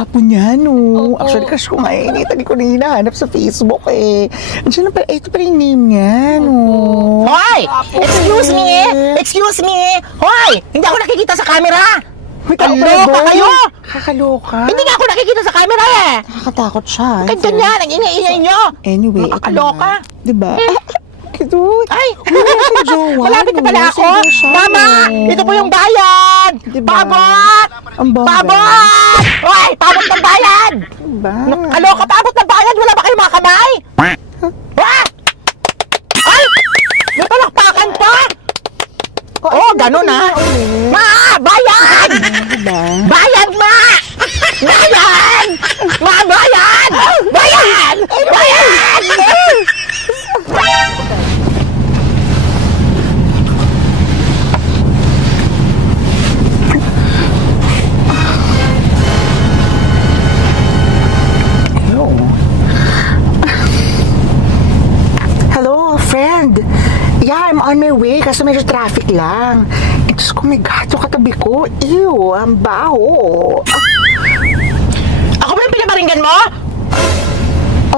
gwapo niya, no? Opo. Actually, crush ko nga eh. Hindi ko na hinahanap sa Facebook eh. Andiyan na pala, ito pala yung name niya, no? Hoy! Excuse me! Excuse me! Hoy! Hindi ako nakikita sa camera! Kaloka kayo! Kakaloka? Hindi nga ako nakikita sa camera eh! Nakakatakot siya. Ganyan, ang ingay-ingay nyo! Anyway, ito Makakaloka! na. Diba? Cute! Ay! Jowa, Malapit na no? pala ako! Sige siya, Mama! no? Ito po yung bayan! Diba? Pabot! Ang bongga. Pabot! Hoy! Pabot ng bayan! Diba? Kaloka, pabot ng bayan! Wala ba kayong mga kamay? Ah! Ay! May palakpakan pa! Oh, ganun ah! Ma! Bayan! Diba? Bayan, ma! Bayan! Ma, bayan! Bayan! Bayan! Hello, friend. Yeah, I'm on my way kasi medyo traffic lang. Diyos ko, may gato katabi ko. Ew, ang baho. Ako ba yung pinabaringgan mo?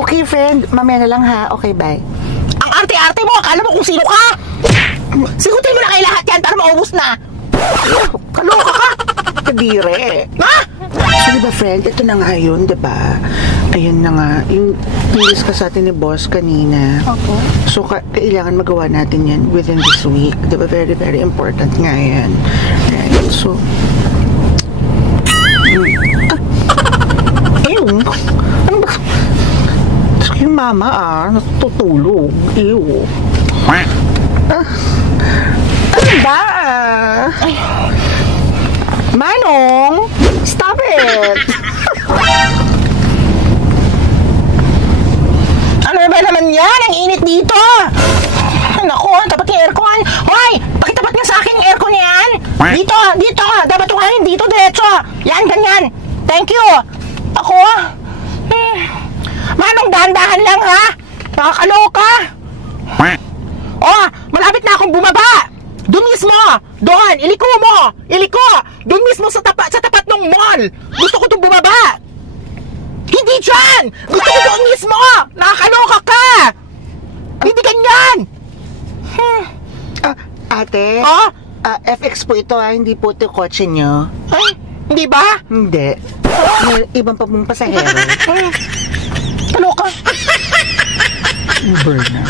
Okay, friend. Mamaya na lang ha. Okay, bye. Ang arte-arte mo, akala mo kung sino ka? Sigutin mo na kay lahat yan para maubos na. Kaloka ka! Kadire. Ha? So, diba, friend, ito na nga yun, diba? Ayun na nga, yung discuss natin ni boss kanina. Opo. So, kailangan magawa natin yan within this week. Diba, very, very important nga yan. Right, so... Ayun. Ano ba? Tapos yung mama, natutulog. Ew. Ano ba? Manong! Stop it! Ano ba naman yan? Ang init dito! Ay, naku, tapat yung aircon. Hoy! Pakitapat nga sa akin yung aircon yan! Dito! Dito! Dapat yung hangin dito, diretso! Yan, ganyan! Thank you! Ako? Manong, dahan-dahan lang, ha? Nakakaloka! Oh! Malapit na akong bumaba! Doon mismo! Doon! Iliko mo! Iliko! Doon mismo sa tapat ng mall! Gusto ko itong bumaba! Hindi dyan! Gusto ko doon mismo! Nakakaloka ka! Hindi ganyan! Ate? Oh? FX po ito hindi po ito kotse nyo. Ay, hindi ba? Hindi. May ibang pa pong pasahero. Kaloka! Uber na.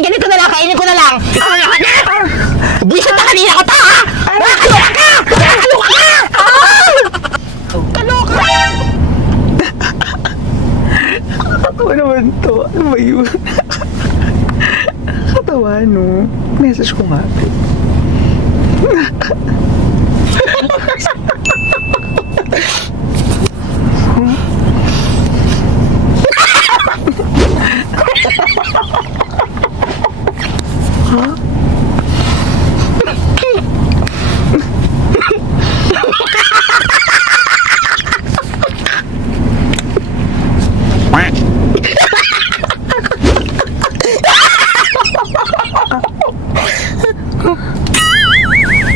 Ganito na lang, kainin ko na lang. Buwisit na kanina ko ta, ha? Nakakaloka ka! Nakakaloka ka! Kaloka! Katawa naman to. Ano ba yun? Katawa, no? Message ko nga.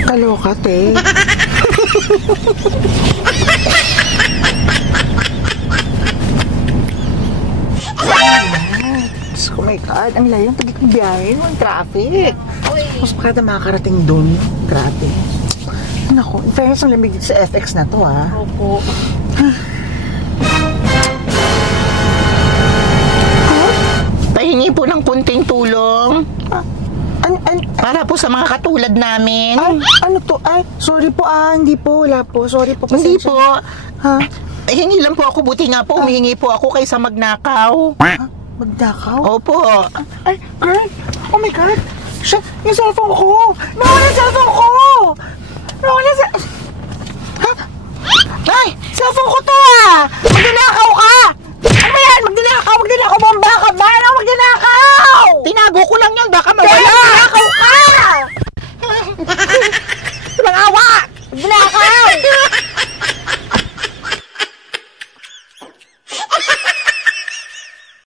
Kaloka, te. Oh my God, ang layo ng tagik ng biyahe, ang traffic. Mas kada makakarating doon, grabe. Naku, in fairness, ang lamig sa FX na to, ha? Opo. Pahingi po ng kunting tulong. Para po sa mga katulad namin. Ano to? Ay, sorry po, hindi po, wala po. Sorry po, Hindi pasensya. po. Ha? Hingi lang po ako, buti nga po, humihingi po ako kaysa magnakaw. Magdakaw? Opo. Ay, girl! Oh my God! Shit! Yung cellphone ko! Nawala yung cellphone ko! Nawala sa... Ha? Ay! Cellphone ko to, ah! Magnanakaw ka! Ano ba yan? Magnanakaw mo